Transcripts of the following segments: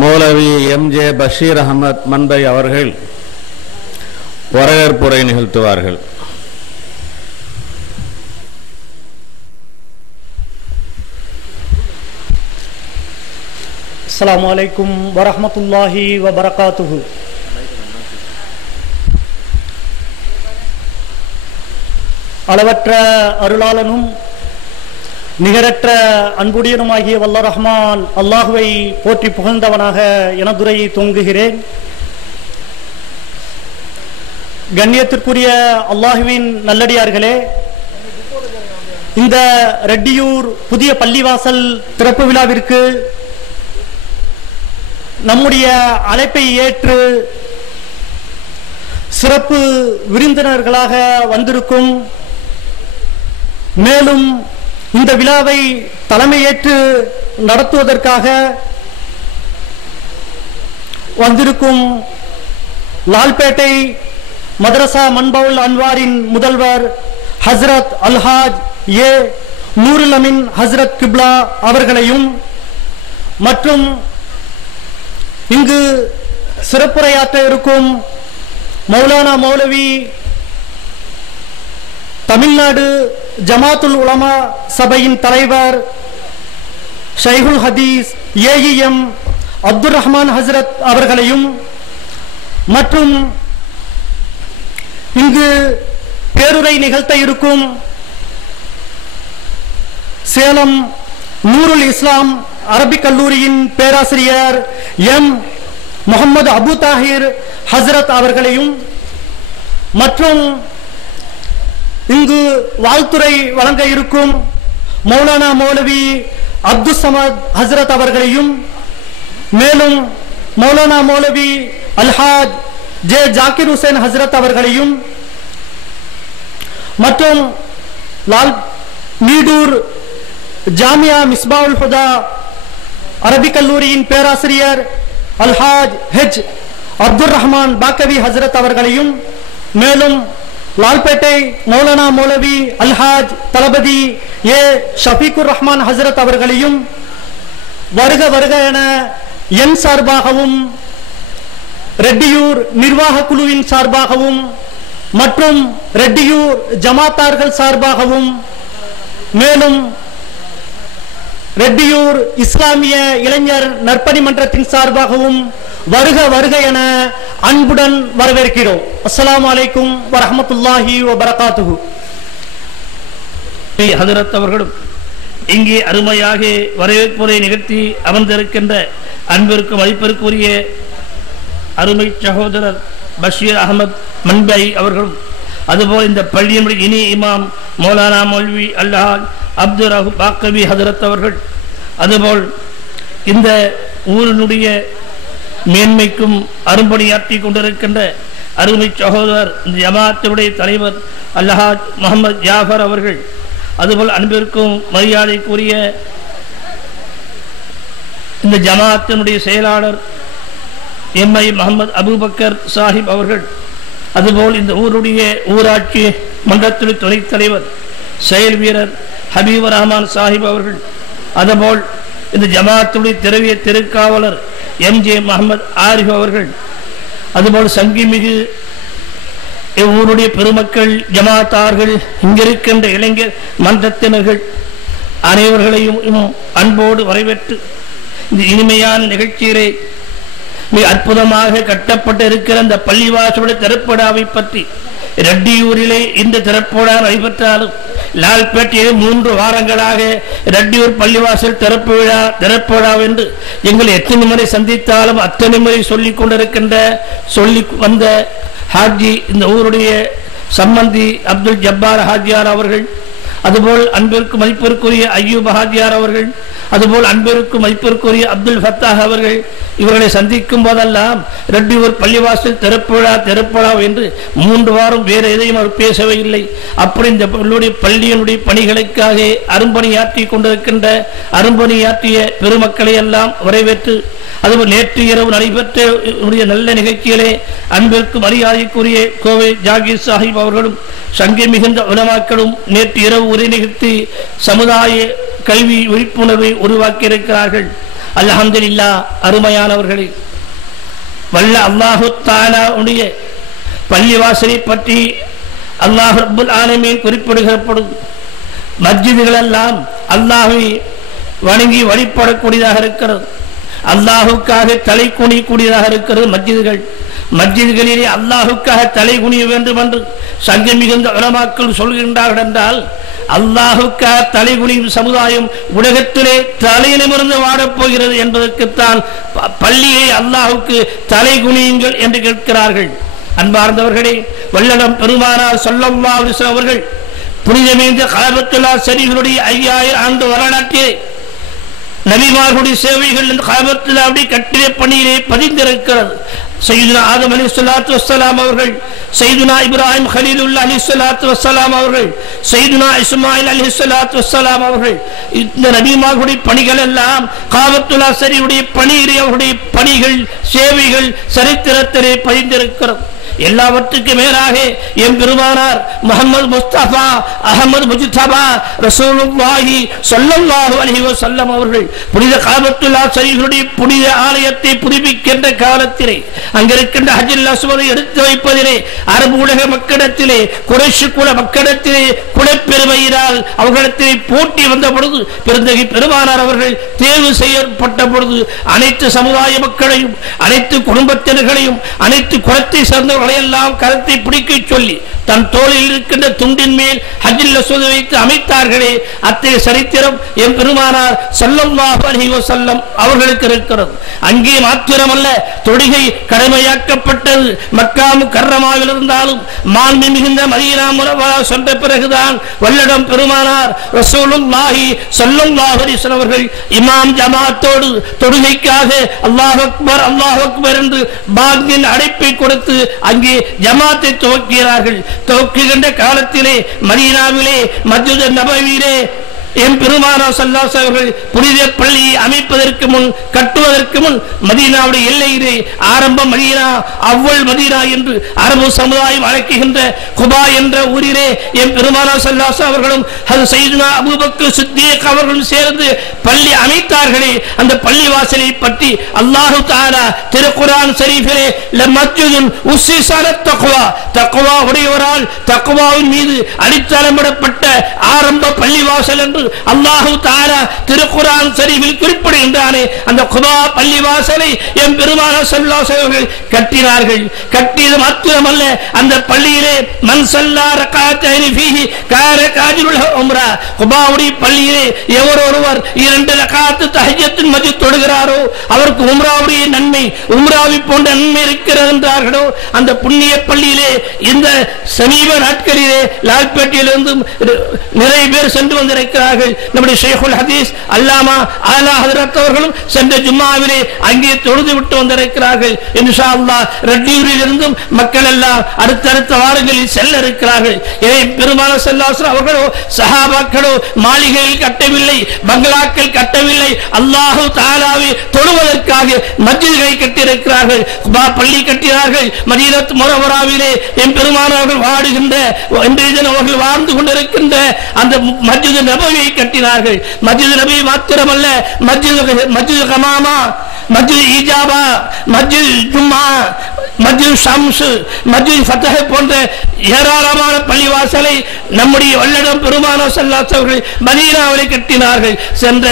மௌலவி M J Basheer Ahmed Manbai அவர்கள் வரவேற்புரை நிகழ்த்துவார்கள். அஸ்லாம் வலைக்கும் வரமத்துல்லாஹி வபரகாத்துஹு. அளவற்ற அருளாளனும் நிகரற்ற அன்புடையனுமாகிய வல்ல ரஹ்மான் அல்லாஹுவை போற்றி புகழ்ந்தவனாக எனதுரையை தொங்குகிறேன். கண்ணியத்திற்குரிய அல்லாஹுவின் நல்லடியார்களே இந்த ரெட்டியூர் புதிய பள்ளிவாசல் திறப்பு விழாவிற்கு நம்முடைய அழைப்பை ஏற்று சிறப்பு விருந்தினர்களாக வந்திருக்கும் மேலும் இந்த விழாவை தலைமையேற்று நடத்துவதற்காக வந்திருக்கும் லால்பேட்டை மதரசா மன்பவுல் அன்வாரின் முதல்வர் ஹஸ்ரத் அல்ஹாஜ் ஏ நூருல் அமின் ஹஸ்ரத் கிப்லா அவர்களையும் மற்றும் இங்கு சிறப்புரையாற்ற இருக்கும் மௌலானா மௌலவி தமிழ்நாடு ஜமாத்துல் உலமா சபையின் தலைவர் ஷைகுல் ஹதீஸ் ஏஇஎம் அப்துல் ரஹ்மான் ஹசரத் அவர்களையும் மற்றும் இங்கு பேருரை நிகழ்த்த இருக்கும் சேலம் நூருல் இஸ்லாம் அரபிக் கல்லூரியின் பேராசிரியர் எம். முகமது அபு தாஹிர் ஹசரத் அவர்களையும் மற்றும் இங்கு வாழ்த்துறை வழங்க இருக்கும் மௌலானா மௌலவி அப்துல் சமத் ஹசரத் அவர்களையும் மேலும் மௌலானா மௌலவி அல்ஹாஜ் ஜே ஜாக்கிர் ஹுசேன் ஹசரத் அவர்களையும் மற்றும் லால் நீடூர் ஜாமியா மிஸ்பாவுல் ஹுதா அரபிக் கல்லூரியின் பேராசிரியர் அல்ஹாஜ் ஹெச் அப்துல் ரஹ்மான் பாக்கவி ஹசரத் அவர்களையும் மேலும் லால்பேட்டை மௌலானா மௌலவி அல்ஹாஜ் தளபதி ஏ ஷபீகுர் ரஹ்மான் ஹசரத் அவர்களையும் வருக வருக என என் சார்பாகவும் ரெட்டியூர் நிர்வாக குழுவின் சார்பாகவும் மற்றும் ரெட்டியூர் ஜமாத்தார்கள் சார்பாகவும் மேலும் ரெட்டியூர் இஸ்லாமிய இளைஞர் நற்பணி மன்றத்தின் சார்பாகவும் வருக வருக என அன்புடன் வரவேற்கிறோம். அஸ்லாம் வலைக்கும் வரமத்துல்லாஹி வரகாத்து ஹதரத் அவர்களும் இங்கே அருமையாக வரவேற்புரை நிகழ்த்தி அமர்ந்திருக்கின்ற அன்பிற்கும் மதிப்பிற்குரிய அருமை சகோதரர் பஷீர் அகமது மன்பை அவர்களும் அதுபோல் இந்த பள்ளியினுடைய இனி இமாம் மௌலானா மௌல்வி அல்லாஹ் அப்துல் ரஹு பாக்கவி ஹதரத் அவர்கள் அதுபோல் இந்த ஊரினுடைய மேன்மைக்கும் அரும்பணியாற்றி கொண்டிருக்கின்ற அருமை சகோதரர் இந்த ஜமாத்தினுடைய தலைவர் அல்ஹாஜ் முகமது ஜாஃபர் அவர்கள் அதுபோல் அன்பிற்கும் மரியாதைக்குரிய இந்த ஜமாத்தினுடைய செயலாளர் எம்ஐ முகமது அபுபக்கர் சாஹிப் அவர்கள் அதுபோல் இந்த ஊருடைய ஊராட்சி மன்றத்துறை துணைத் தலைவர் செயல் வீரர் ஹபீபர் ரஹ்மான் சாஹிப் அவர்கள் அதுபோல் இந்த ஜமாத்துடைய திரவிய திருக்காவலர் எம் ஜே முகமது ஆரிஃப் அவர்கள் அதுபோல் சங்கிமிகு இவ்வூருடைய பெருமக்கள் ஜமாத்தார்கள் இங்கிருக்கின்ற இளைஞர் மன்றத்தினர்கள் அனைவர்களையும் அன்போடு வரவேற்று இந்த இனிமையான நிகழ்ச்சியிலே மிக அற்புதமாக கட்டப்பட்டு இருக்கிற அந்த பள்ளிவாசலுடைய திறப்படாவை பற்றி ரெட்டியூரிலே இந்த திறப்போடா நடைபெற்றாலும் லால்பேட்டையில் மூன்று வாரங்களாக ரெட்டியூர் பள்ளிவாசல் திறப்பு விழா திறப்பு விழா என்று எங்களை எத்தனை முறை சந்தித்தாலும் அத்தனை முறை சொல்லிக் கொண்டிருக்கின்ற சொல்லி வந்த ஹாஜி இந்த ஊருடைய சம்மந்தி அப்துல் ஜப்பார் ஹாஜியார் அவர்கள் அதுபோல் அன்பிற்கு மதிப்பிற்குரிய ஐயூப் ஹாஜியார் அவர்கள் அதுபோல் அன்பிற்கு மதிப்பிற்குரிய அப்துல் ஃபத்தாஹ் அவர்கள் இவர்களை சந்திக்கும் போதெல்லாம் ரெட்டியூர் பள்ளிவாசல் திறப்புழா திறப்புழா என்று மூன்று வாரம் வேறு எதையும் அவர் பேசவே இல்லை அப்படி இந்த பள்ளியினுடைய பணிகளுக்காக அரும்பணியாற்றி கொண்டிருக்கின்ற அரும்பணியாற்றிய பெருமக்களை எல்லாம் வரவேற்று அதுபோல் நேற்று இரவு நடைபெற்ற நல்ல நிகழ்ச்சியிலே அன்பிற்கு மரியாதைக்குரிய கோவை ஜாகீர் சாஹிப் அவர்களும் சங்கை மிகுந்த உலமாக்களும் நேற்று இரவு உரை சமுதாய கல்வி விழிப்புணர்வை உருவாக்கியிருக்கிறார்கள். இருக்கிறார்கள் அல்ஹம்துலில்லா அருமையானவர்களே வல்ல அல்லாஹு தாலாவுடைய பள்ளிவாசலை பற்றி அல்லாஹ் ரப்புல் ஆலமீன் மஜிதுகளெல்லாம் பொழுது அல்லாஹை வணங்கி வழிபடக்கூடியதாக இருக்கிறது. அல்லாஹுக்காக தலை குனியக்கூடியதாக இருக்கிறது மஸ்ஜிதுகள். மஸ்ஜிதுகளிலே அல்லாஹுக்காக தலை குனிய வேண்டும் என்று சங்கம் மிகுந்த உலமாக்கள் சொல்கின்றார்கள் என்றால் அல்லாஹுக்காக தலை குனியும் சமுதாயம் உலகத்திலே தலை நிமிர்ந்து வாடப் போகிறது என்பதற்குத்தான் ப- பள்ளியை அல்லாஹுக்கு தலை குனியுங்கள் என்று கேட்கிறார்கள். அன்பார்ந்தவர்களே வல்லடம் பெருமானார் சொல்லம்மா அவர்கள் புனிதமேந்த காபத்துல்லா சரிகளுடைய ஐயாயிரம் ஆண்டு வரலாற்றிலே நபிமார்களுடைய சேவைகள் இந்த அப்படி கட்டிட பணியிலே பதிந்திருக்கிறது. சையுதுனா ஆதம் அலி சொல்லாத்து வசலாம் அவர்கள் சைதுனா இப்ராஹிம் ஹலீலுல்லா அலி சொல்லாத்து வசலாம் அவர்கள் சைதுனா இஸ்மாயில் அலி சொல்லாத்து வசலாம் அவர்கள். இந்த நபிமார்களுடைய பணிகள் எல்லாம் காபத்துல்லா சரியுடைய பணி அவருடைய பணிகள் சேவைகள் சரித்திரத்திலே பதிந்திருக்கிறது. எல்லாவற்றுக்கும் மேலாக என் பெருமானார் முகமது முஸ்தபா அகமது முஜித்தபா ரசூலுல்லாஹி ஸல்லல்லாஹு அவர்கள் புனித காபத்துல்லா ஷரீஃபுடைய புனித ஆலயத்தை புதுப்பிக்கின்ற காலத்திலே அங்கிருக்கின்ற ஹஜ்ஜுல் அசுவதை எடுத்து வைப்பதிலே அரபு உலக மக்களிடத்திலே குறைஷு குல மக்களிடத்திலே குலப்பெருமையினால் அவர்களிடத்திலே போட்டி வந்த பொழுது பெருந்தகி பெருமானார் அவர்கள் தேர்வு செய்யப்பட்ட பொழுது அனைத்து சமுதாய மக்களையும் அனைத்து குடும்பத்தினர்களையும் அனைத்து குலத்தை சேர்ந்தவர்கள் எல்லாம் கருத்தை பிடிக்க சொல்லி தன் தோளில் இருக்கின்ற துண்டின் மேல் ஹஜில் அஸ்வதை வைத்து அமைத்தார்களே அத்தகைய சரித்திரம் என் பெருமானார் ஸல்லல்லாஹு அலைஹி வஸல்லம் அவர்களுக்கு இருக்கிறது. அங்கே மாத்திரமல்ல தொழுகை கடமையாக்கப்பட்டது. மக்காமு கர்ரமாக இருந்தாலும் மாண்பு மிகுந்த மதீனா முனவரா சென்ற பிறகுதான் வல்லடம் பெருமானார் ரசூலுல்லாஹி ஸல்லல்லாஹு அலைஹி வஸல்லம் அவர்கள் இமாம் ஜமாத்தோடு தொழுகைக்காக அல்லாஹ் அக்பர் அல்லாஹ் அக்பர் என்று பாக்கின் அடைப்பை கொடுத்து அங்கு ஜமாத்தை துவக்கிறார்கள். துவக்குகின்ற காலத்திலே மதீனாவிலே மஸ்ஜித் நபவியிலே என் பெருமானா சல்லாஸ் அவர்கள் புனித பள்ளியை அமைப்பதற்கு முன் கட்டுவதற்கு முன் மதீனாவுடைய எல்லையிலே ஆரம்ப மதீனா அவ்வள் மதீனா என்று அரபு சமுதாயம் அழைக்குகின்ற குபா என்ற ஊரிலே என் பெருமானா சல்லாஸ் அவர்களும் அது செய்துனா அவர்களும் சேர்ந்து பள்ளி அமைத்தார்களே. அந்த பள்ளி வாசலை பற்றி அல்லாஹு தாரா திருக்குரான் ஷரீஃபிலே லமஸ்ஜிதுன் உஸ்ஸிஸ தக்வா. தக்வா உடையவரால் தக்வாவின் மீது அடித்தளமிடப்பட்ட ஆரம்ப பள்ளிவாசல் என்று அல்லாஹு தாரா திருக்குரான் சரிவில் குறிப்பிடுகின்றானே. அந்த குபா பள்ளிவாசலை எம் பெருமான செல்லாசவர்கள் கட்டினார்கள். கட்டியது மாத்திரமல்ல அந்த பள்ளியிலே மன் சல்லா ரகாத்தைனி ஃபீஹி கார காஜிலுல் உம்ரா குபாவுடைய பள்ளியிலே எவர் ஒருவர் இரண்டு ரகாத்து தஹஜ்ஜத்தின் மதி தொடுகிறாரோ அவருக்கு உம்ராவுடைய நன்மை உம்ராவை போன்ற நன்மை இருக்கிறது என்றார்களோ அந்த புண்ணிய பள்ளியிலே இந்த சமீப நாட்களிலே லால்பேட்டையிலிருந்து நிறைய பேர் சென்று வந்திருக்கிறார் வந்திருக்கிறார்கள் நம்முடைய ஷேகுல் ஹதீஸ் அல்லாமா ஆலா ஹதரத் அவர்களும் சென்ற ஜும்மாவிலே அங்கே தொழுது விட்டு வந்திருக்கிறார்கள். இன்ஷா அல்லா ரெட்டியூரில் இருந்தும் மக்கள் எல்லாம் அடுத்தடுத்த வாரங்களில் செல்ல இருக்கிறார்கள் இதை பெருமான செல்லாசர் அவர்களோ சஹாபாக்களோ மாளிகையில் கட்டவில்லை பங்களாக்கள் கட்டவில்லை அல்லாஹு தாலாவை தொழுவதற்காக மஸ்ஜிதுகளை கட்டியிருக்கிறார்கள். பள்ளி கட்டினார்கள். மதீனத் முரவராவிலே என் பெருமானவர்கள் வாடுகின்ற இன்றைய தினம் அவர்கள் வாழ்ந்து கொண்டிருக்கின்ற அந்த மஸ்ஜிது நபவியை கட்டினார்கள். மஸ்ஜிது நபி மாத்திரமல்ல மஸ்ஜிது மஸ்ஜிது கமாமா மஸ்ஜித் ஈஜாபா மஸ்ஜித் ஜும்மா மஸ்ஜித் ஷம்ஸ் மஸ்ஜித் ஃபத்தஹ் போன்ற ஏராளமான பள்ளிவாசலை நம்முடைய வல்லடம் பெருமான சல்லாசவர்கள் மதீனாவிலே கட்டினார்கள். சென்ற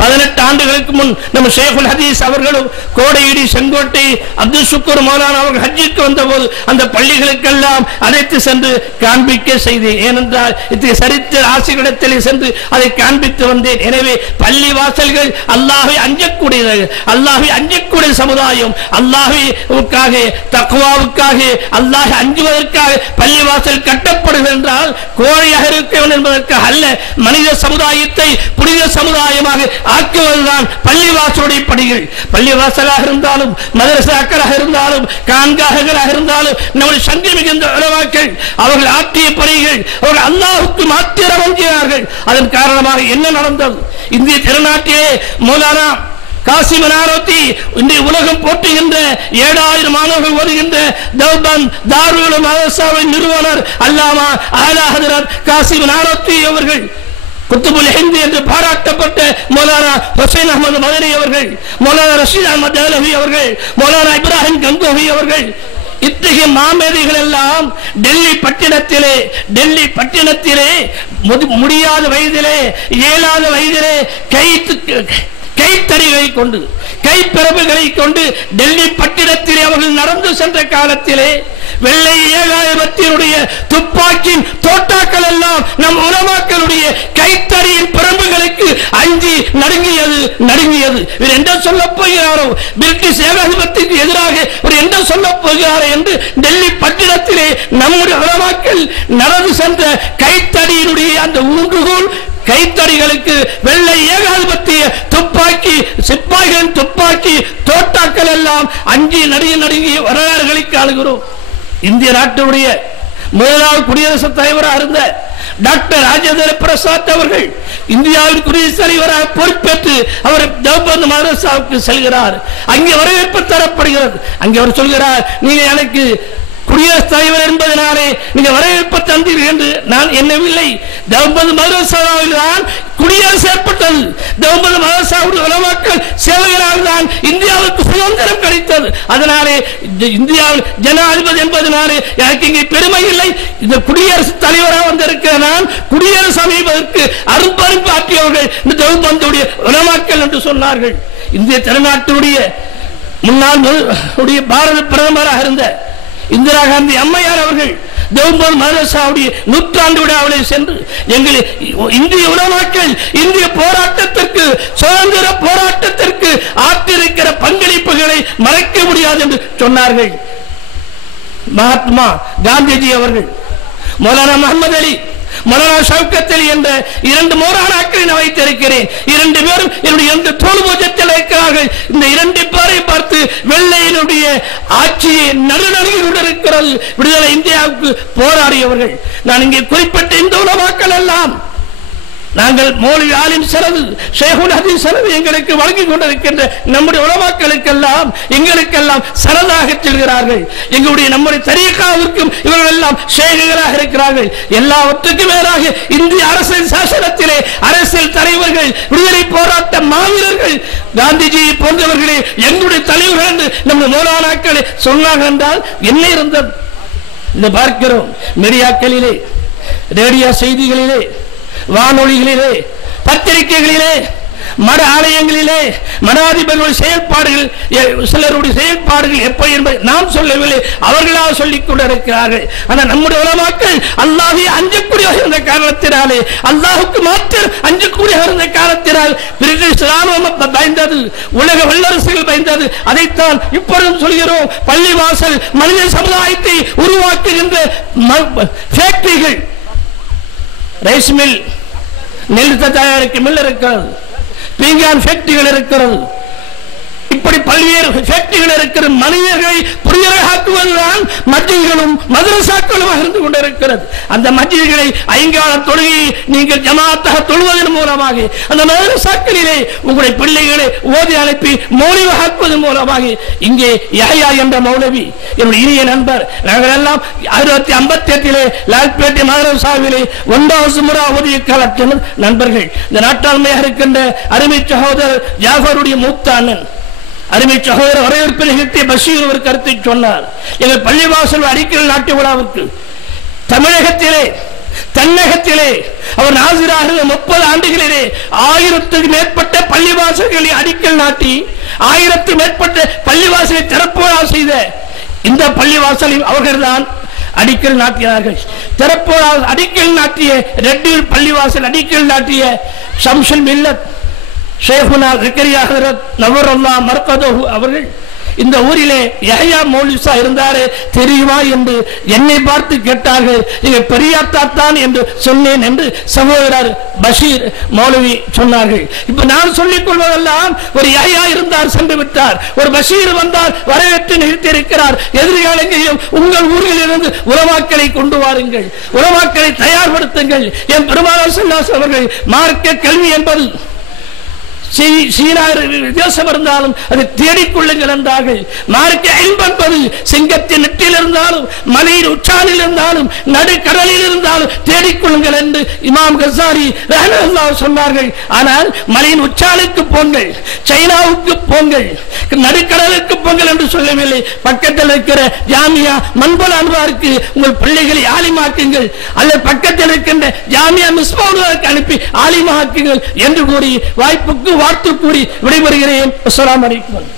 பதினெட்டு ஆண்டுகளுக்கு முன் நம்ம ஷேகுல் ஹதீஸ் அவர்களும் கோடையிடி செங்கோட்டை அப்துல் சுக்கூர் மௌலானா அவர்கள் ஹஜ்ஜிக்கு வந்தபோது அந்த பள்ளிகளுக்கெல்லாம் அழைத்து சென்று காண்பிக்க செய்தேன். ஏனென்றால் இது சரித்திர ஆசிரியரிடத்தில் சென்று அதை காண்பித்து வந்தேன். எனவே பள்ளி வாசல்கள் அல்லாஹை அஞ்சக்கூடியது அல்லாஹை அஞ்சக்கூடிய சமுதாயம் அல்லாஹுக்காக தக்குவாவுக்காக அல்லாஹை அஞ்சுவதற்காக பள்ளி வாசல் கட்டப்படுகின்றால் கோழையாக இருக்கவன் என்பதற்காக அல்ல. மனித சமுதாயத்தை மனித சமுதாயமாக ஆக்குவதுதான் பள்ளிவாசலுடைய பணிகள் பள்ளிவாசலாக இருந்தாலும் மதரசாக்களாக இருந்தாலும் கான்காகங்களாக இருந்தாலும் நம்முடைய சங்கி மிகுந்த உறவாக்கள் அவர்கள் ஆற்றிய பணிகள் அவர்கள் அல்லாஹுக்கு மாத்திரம் வஞ்சினார்கள் அதன் காரணமாக என்ன நடந்தது? இந்திய திருநாட்டிலே மூலானா காசிம் இன்றைய உலகம் போட்டுகின்ற ஏழாயிரம் மாணவர்கள் வருகின்ற தௌபன் தாருல மதரசாவின் நிறுவனர் அல்லாமா ஆலா ஹதரத் அவர்கள் குத்துபுல் ஹிந்து என்று பாராட்டப்பட்ட மௌலானா ஹுசைன் அகமது மதனி அவர்கள் மௌலானா ரஷீத் அகமது அலவி அவர்கள் மௌலானா இப்ராஹிம் கங்கோஹி அவர்கள் இத்தகைய மாமேதைகள் எல்லாம் டெல்லி பட்டினத்திலே டெல்லி பட்டினத்திலே முடியாத வயதிலே இயலாத வயதிலே கைத்து கைத்தறிகளை கொண்டு கைப்பிரபுகளை கொண்டு டெல்லி பட்டினத்திலே அவர்கள் நடந்து சென்ற காலத்திலே வெள்ளை ஏகாயபத்தினுடைய துப்பாக்கியின் தோட்டாக்கள் எல்லாம் நம் உலமாக்களுடைய கைத்தறியின் பிரம்புகளுக்கு அஞ்சி நடுங்கியது நடுங்கியது. இவர் என்ன சொல்ல போகிறாரோ? பிரிட்டிஷ் ஏகாதிபத்திற்கு எதிராக ஒரு என்ன சொல்ல போகிறாரோ என்று டெல்லி பட்டினத்திலே நம்முடைய உலமாக்கள் நடந்து சென்ற கைத்தறியினுடைய அந்த ஊன்றுகோல் கைத்தறிகளுக்கு வெள்ளை ஏகாதிபத்திய துப்பாக்கி சிப்பாய்களின் துப்பாக்கி தோட்டாக்கள் எல்லாம் அஞ்சி நடுங்கி நடுங்கிய வரலாறுகளை காணுகிறோம் இந்திய நாட்டுடைய முதலாவது குடியரசுத் தலைவராக இருந்த டாக்டர் ராஜேந்திர பிரசாத் அவர்கள் இந்தியாவின் குடியரசுத் தலைவராக பொறுப்பேற்று அவர் தேவபந்து மதரசாவுக்கு செல்கிறார். அங்கே வரவேற்பு தரப்படுகிறது. அங்கே அவர் சொல்கிறார் நீங்க எனக்கு குடியரசுத் தலைவர் என்பதனாலே நீங்கள் வரவேற்பு தந்தீர்கள் என்று நான் எண்ணவில்லை. தௌபது மதரசாவில் தான் குடியரசு ஏற்பட்டது. தௌபது மதரசாவுடைய உலமாக்கள் சேவைகளால் தான் இந்தியாவுக்கு சுதந்திரம் கிடைத்தது. அதனாலே இந்த இந்தியாவில் ஜனாதிபதி என்பதனாலே எனக்கு இங்கே பெருமை இல்லை. இந்த குடியரசுத் தலைவராக வந்திருக்கிற நான் குடியரசு அமைவதற்கு அரும்பருப்பு இந்த தௌபந்துடைய உலமாக்கள் என்று சொன்னார்கள். இந்திய திருநாட்டினுடைய முன்னாள் உடைய பாரத பிரதமராக இருந்த இந்திரா காந்தி அம்மையார் அவர்கள் தேவம்பூர் மதரசாவுடைய நூற்றாண்டு விழாவிலே சென்று எங்களை இந்திய உலமாக்கள் இந்திய போராட்டத்திற்கு சுதந்திர போராட்டத்திற்கு ஆற்றிருக்கிற பங்களிப்புகளை மறைக்க முடியாது என்று சொன்னார்கள். மகாத்மா காந்திஜி அவர்கள் மௌலானா முகமது அலி மலனா சவுக்கத்தில் என்ற இரண்டு மோரானாக்களை நான் வைத்திருக்கிறேன். இரண்டு பேரும் என்னுடைய இரண்டு தோல் பூஜத்தில் இருக்கிறார்கள். இந்த இரண்டு பேரை பார்த்து வெள்ளையினுடைய ஆட்சியை நடுநடுங்கி கொண்டிருக்கிறது விடுதலை இந்தியாவுக்கு போராடியவர்கள். நான் இங்கே குறிப்பிட்ட இந்த உலமாக்கள் எல்லாம் நாங்கள் மௌலவி ஆலிம் செலவு ஷேகுல் செலவு எங்களுக்கு வழங்கிக் கொண்டிருக்கின்ற நம்முடைய உலமாக்களுக்கெல்லாம் எங்களுக்கெல்லாம் சரதாக செல்கிறார்கள். எங்களுடைய நம்முடைய தரியக்காவிற்கும் இவர்கள் எல்லாம் ஷேகுகளாக இருக்கிறார்கள். எல்லாவற்றுக்கும் மேலாக இந்திய அரசியல் சாசனத்திலே அரசியல் தலைவர்கள் விடுதலை போராட்ட மாவீரர்கள் காந்திஜி போன்றவர்களே எங்களுடைய தலைவர்கள் என்று நம்முடைய மோலானாக்களை சொன்னார்கள் என்றால் என்ன இருந்தது? இந்த பார்க்கிறோம். மீடியாக்களிலே ரேடியோ செய்திகளிலே வானொலிகளிலே பத்திரிகைகளிலே மட ஆலயங்களிலே மடாதிபர்களுடைய செயல்பாடுகள் சிலருடைய செயல்பாடுகள் எப்படி என்பதை நாம் சொல்லவில்லை. அவர்களாக சொல்லிக் கொண்டிருக்கிறார்கள். ஆனால் நம்முடைய உலமாக்கள் அல்லாஹை அஞ்சக்கூடியவர் இருந்த காரணத்தினாலே அல்லாஹுக்கு மாத்திரம் அஞ்சக்கூடியவர் இருந்த காரணத்தினால் பிரிட்டிஷ் ராணுவம் பயந்தது உலக வல்லரசுகள் பயந்தது. அதைத்தான் இப்பொழுதும் சொல்கிறோம். பள்ளிவாசல் மனித சமுதாயத்தை உருவாக்குகின்ற ஃபேக்டரிகள் ரைஸ் மில். நெல் தயாரிக்கும் மில் இருக்கிறது. பீங்கான் ஃபேக்டரிகள் இருக்கிறது. பல்வேறு ஃபேக்டரிகள் இருக்கிற மனிதர்களை புரியராக்குவதுதான் மத்தியர்களும் மதரசாக்களும் இருந்து கொண்டிருக்கிறது. அந்த மத்தியர்களை ஐங்கால தொழுகையை நீங்கள் ஜமாத்தாக தொழுவதன் மூலமாக அந்த மதரசாக்களிலே உங்களுடைய பிள்ளைகளை ஓதி அனுப்பி மௌலிவாக்குவதன் மூலமாக இங்கே யஹ்யா என்ற மௌலவி என்னுடைய இனிய நண்பர் நாங்கள் எல்லாம் ஆயிரத்தி ஐம்பத்தி எட்டிலே லால்பேட்டை மதரசாவிலே ஒன்றாவது முறை ஓதிய காலத்தில் நண்பர்கள் இந்த நாட்டாண்மையாக இருக்கின்ற அருமை சகோதரர் ஜாஃபருடைய மூத்த அண்ணன் அருமை சகோதரர் வரவேற்பு நிகழ்த்திய பஷீர் ஒரு கருத்தை சொன்னார். எங்கள் பள்ளிவாசல் அடிக்கல் நாட்டு விழாவுக்கு தமிழகத்திலே தன்னகத்திலே அவர் நாசிராக முப்பது ஆண்டுகளிலே ஆயிரத்துக்கு மேற்பட்ட பள்ளிவாசல்களை அடிக்கல் நாட்டி ஆயிரத்து மேற்பட்ட பள்ளிவாசலை திறப்புழா செய்த இந்த பள்ளிவாசலில் அவர்கள்தான் அடிக்கல் நாட்டினார்கள். திறப்புழா அடிக்கல் நாட்டிய ரெட்டியூர் பள்ளிவாசல் அடிக்கல் நாட்டிய ஷம்ஷுல் மில்லத் ஷேகுனா ஜக்கரியா ஹஜரத் நவருல்லா மர்கதோஹு அவர்கள் இந்த ஊரிலே யஹயா மௌலிசா இருந்தாரே தெரியுமா என்று என்னை பார்த்து கேட்டார்கள். நீங்கள் பெரியாத்தா தான் என்று சொன்னேன் என்று சகோதரர் பஷீர் மௌலவி சொன்னார்கள். இப்ப நான் சொல்லிக் கொள்வதெல்லாம் ஒரு யஹயா இருந்தார் சென்று விட்டார். ஒரு பஷீர் வந்தால் வரவேற்று நிறுத்தி இருக்கிறார் உங்கள் ஊரில் இருந்து உறவாக்களை கொண்டு வாருங்கள். உறவாக்களை தயார்படுத்துங்கள். என் பெருமாள் அவர்கள் மார்க்க கல்வி என்பது வித்தியாசம் இருந்தாலும் அதை தேடிக்கொள்ளுங்கள் என்றார்கள். மார்க்க ஐம்பது சிங்கத்தின் நெற்றில் இருந்தாலும் மலையின் உச்சாலில் இருந்தாலும் நடுக்கடலில் இருந்தாலும் தேடிக்கொள்ளுங்கள் என்று இமாம் கசாரி சொன்னார்கள். ஆனால் மலையின் உச்சாலுக்கு போங்கள் சைனாவுக்கு போங்கள் நடுக்கடலுக்கு போங்கள் என்று சொல்லவில்லை. பக்கத்தில் இருக்கிற ஜாமியா மண்புல அன்பாருக்கு உங்கள் பிள்ளைகளை ஆலிமாக்குங்கள் அல்ல பக்கத்தில் இருக்கின்ற ஜாமியா மிஸ்மௌனுக்கு அனுப்பி ஆலிமாக்குங்கள் என்று கூறி வாய்ப்புக்கு வாழ்த்து கூறி விடைபெறுகிறேன். அஸ்லாம் வலைக்கம்